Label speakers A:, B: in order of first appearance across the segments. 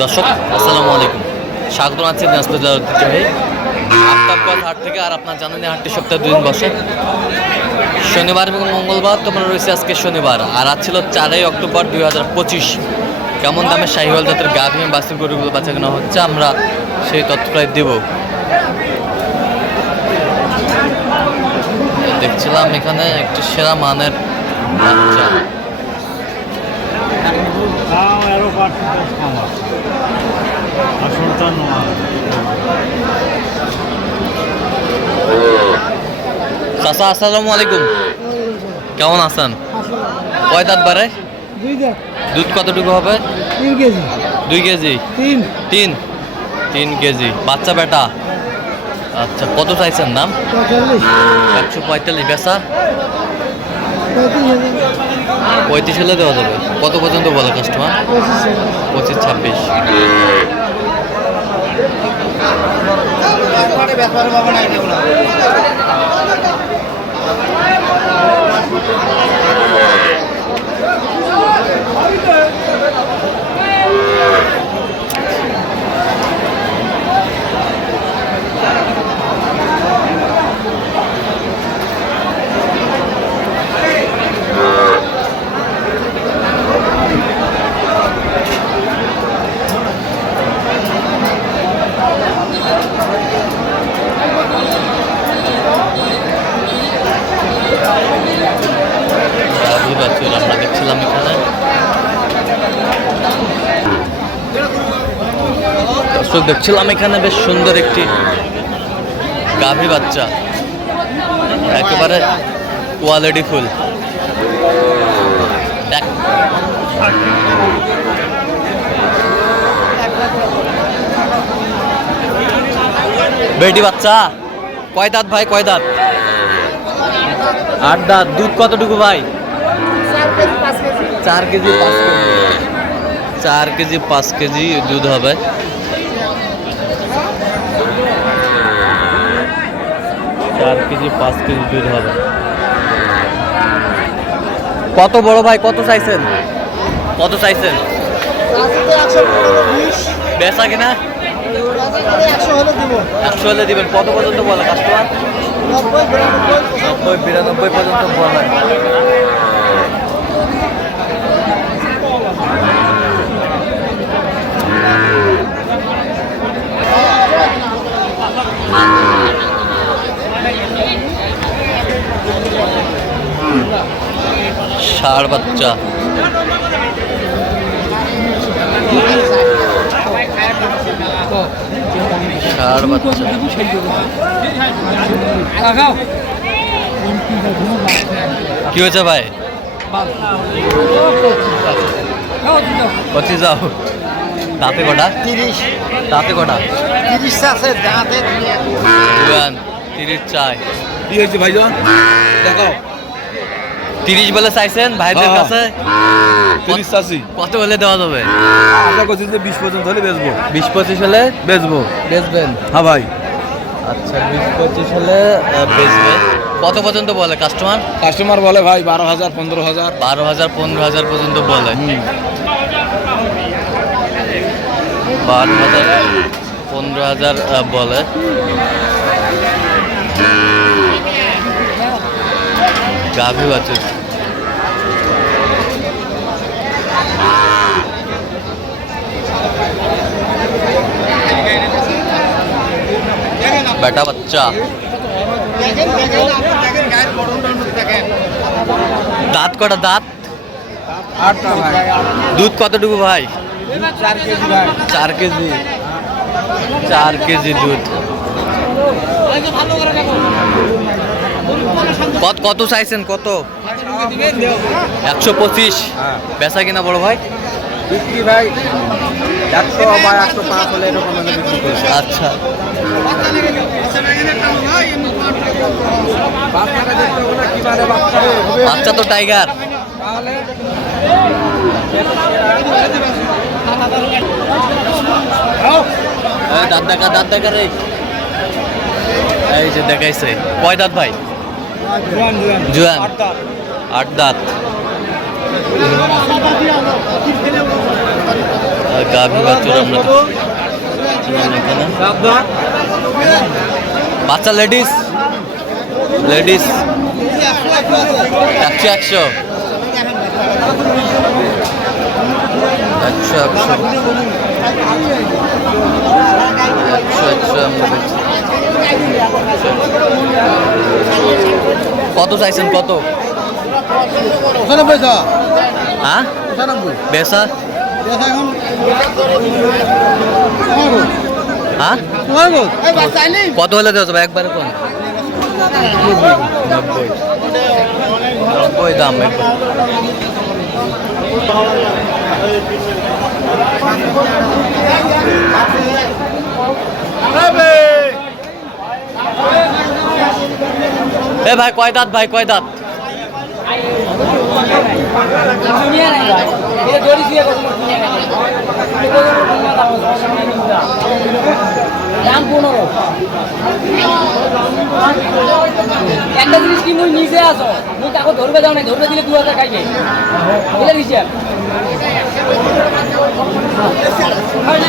A: দর্শক, আসসালামু আলাইকুম। স্বাগত আছি দিনাজপুর জেলার ঐতিহ্যবাহী আফতাবগঞ্জ হাট থেকে আর আপনার জানেন হাটটি সপ্তাহে দুদিন বসে। শনিবার এবং মঙ্গলবার তোমরা রয়েছে আজকে শনিবার, আর আজ ছিল চারই অক্টোবর দুই হাজার পঁচিশ। কেমন দামে শাহিওয়াল জাতের গাভী এবং বাসের গরুগুলো বাচ্চা কেনা হচ্ছে, আমরা সেই তথ্যটাই দেব। দেখছিলাম এখানে একটি সেরা মানের বাচ্চা।
B: দাম এরো পার্সেন্টেজ কম আছে আর সন্তান নয়
A: চাচা আসসালামু আলাইকুম। কেমন আছেন? কয় দাঁত
C: দেখ
A: দুধ কতটুকু হবে?
C: তিন কেজি।
A: দুই কেজি?
C: তিন।
A: তিন? তিন কেজি। বাচ্চা বেটা? আচ্ছা কত চাইছেন দাম? একশো পঁয়তাল্লিশ বেচা?
C: পঁয়ত্রিশ
A: হলে দেওয়া যাবে। কত পর্যন্ত বলে কাস্টমার
C: পঁচিশ
A: ছাব্বিশ। গাভী বাছুর আমরা দেখছিলাম এখানে দর্শক দেখছিলাম এখানে বেশ সুন্দর একটি গাভী বাচ্চা। একেবারে কোয়ালিটি ফুল। বেটি বাচ্চা, কয় দাঁত ভাই, কয় দাঁত? আট দাঁত, দুধ কতটুকু ভাই? চার কেজি, পাঁচ কেজি। চার কেজি, পাঁচ কেজি দুধ হবে। চার কেজি, পাঁচ কেজি দুধ হবে। কত বড় ভাই, কত চাইছেন? কত চাইছেন? বেচা কিনা?
C: একশো হলে
A: দিবেন। কত পর্যন্ত বলে কাস্টমার?
C: নব্বই, বিরানব্বই
A: পর্যন্ত বলে। ষাড় বাচ্চা। ষাড় বাচ্চা। কি হয়েছে ভাই? কচি যাও দাঁতে কটা?
C: তিরিশ।
A: দাঁতে কটা?
C: তিরিশ আছে দাঁতে
A: তিরিশ চাই।
B: কি হয়েছে ভাইজন? দেখাও।
A: তিরিশ বলে চাইছেন ভাইদের
B: হ্যাঁ।
A: কাছে
B: তিরিশ চাষি
A: কত বলে দেওয়া যাবে?
B: আশা করছি যে বিশ পর্যন্ত হলে বেচবো।
A: বিশ পঁচিশ হলে
B: বেচবো।
A: বেচবেন?
B: হ্যাঁ ভাই।
A: আচ্ছা বিশ পঁচিশ হলে বেচবেন। কত পর্যন্ত বলে কাস্টমার?
B: কাস্টমার বলে ভাই বারো হাজার পনেরো হাজার।
A: বারো হাজার পনেরো হাজার পর্যন্ত বলে। বারো হাজার পনেরো হাজার বলে। গাভী বাছুর বেটা বাচ্চা দাঁত কটা দাঁত
B: আটটা ভাই
A: দুধ কতটুকু ভাই
B: চার কেজি ভাই
A: চার কেজি চার কেজি দুধ কত কত চাইছেন? কত? একশো পঁচিশ। বেচা কিনা বড় ভাই?
B: বিক্রি ভাই একশো বা একশো পাঁচ হলে এরকম বিক্রি করছে
A: আচ্ছা। বাচ্চা তো টাইগার। দাঁত দেখা দাঁত দেখা রে। এই যে দেখাইছে। কয় দাঁত ভাই? জুয়ান। আট দাঁত। গাভী বাছুর আমরা বাচ্চা লেডিস লেডিস। একশো একশো একশো একশো একশো আমরা দেখছি কত চাইছেন কত? হ্যাঁ? বেসা
B: এখন
A: হ্যাঁ? কত হলে দেওয়া যাবে? একবারে কোন? নব্বই নব্বই দাম একবার এ ভাই, কয় দাঁত ভাই, কয় দাঁত?
D: একটা জিনিস কি মুই নিজে আছো? মুই কাকো ধরবে যাও নাই ধরবে দিলে দু হাজার খাইবে বুঝলে দিছে। বাড়ি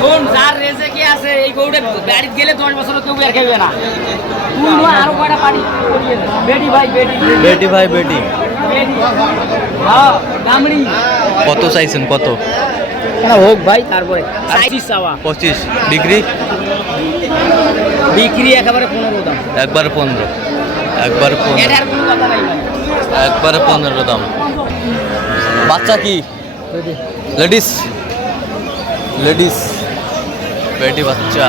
D: শোন যার রেসে কি আছে এই বাড়িতে গেলে দশ বছর কেউ বের খাইবে না। তুই নয় আরও কয়টা পারি বেডি ভাই বেডি
A: বেটি ভাই বেটি।
D: হ্যাঁ
A: কত চাইছেন কত?
D: হোক ভাই তারপরে।
A: পঁচিশ। ডিগ্রি?
D: বিক্রি একেবারে পনেরো দাম।
A: একবার পনেরো। একবার পনেরো। একবারে পনেরো দাম। বাচ্চা কি? লেডিস লেডিস বেটি বাচ্চা।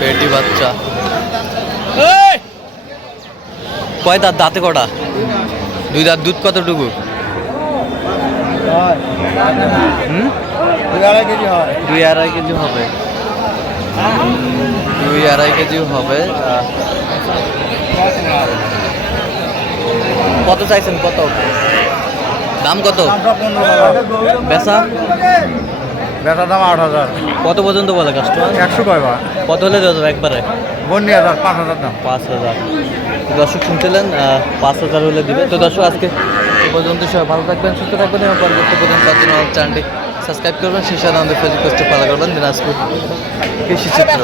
A: বেটি বাচ্চা। কয় দাঁত? দাঁতে কটা? দুই দাঁত দুধ কতটুকু? হুম?
B: দুই আড়াই কেজি হয়।
A: দুই আড়াই কেজি হবে। আড়াই কেজি হবে। কত চাইছেন? কত? দাম কত? বেচা?
B: বেটার দাম আট হাজার।
A: কত পর্যন্ত বলে কাস্টমার
B: একশো কয় বা
A: কত হলে দেওয়া যাবে একবারে?
B: বন্ডি হাজার পাঁচ হাজার দাম।
A: পাঁচ হাজার। দর্শক শুনছিলেন পাঁচ হাজার হলে দিবে। তো দর্শক আজকে এ পর্যন্ত সবাই ভালো থাকবেন সুস্থ থাকবেন এবং পরবর্তী পর্যন্ত চ্যানেলটি সাবস্ক্রাইব করবেন। সেই সাথে আমাদের ফেসবুক পেজটি ফলো করবেন। দিনাজপুর কৃষি চিত্র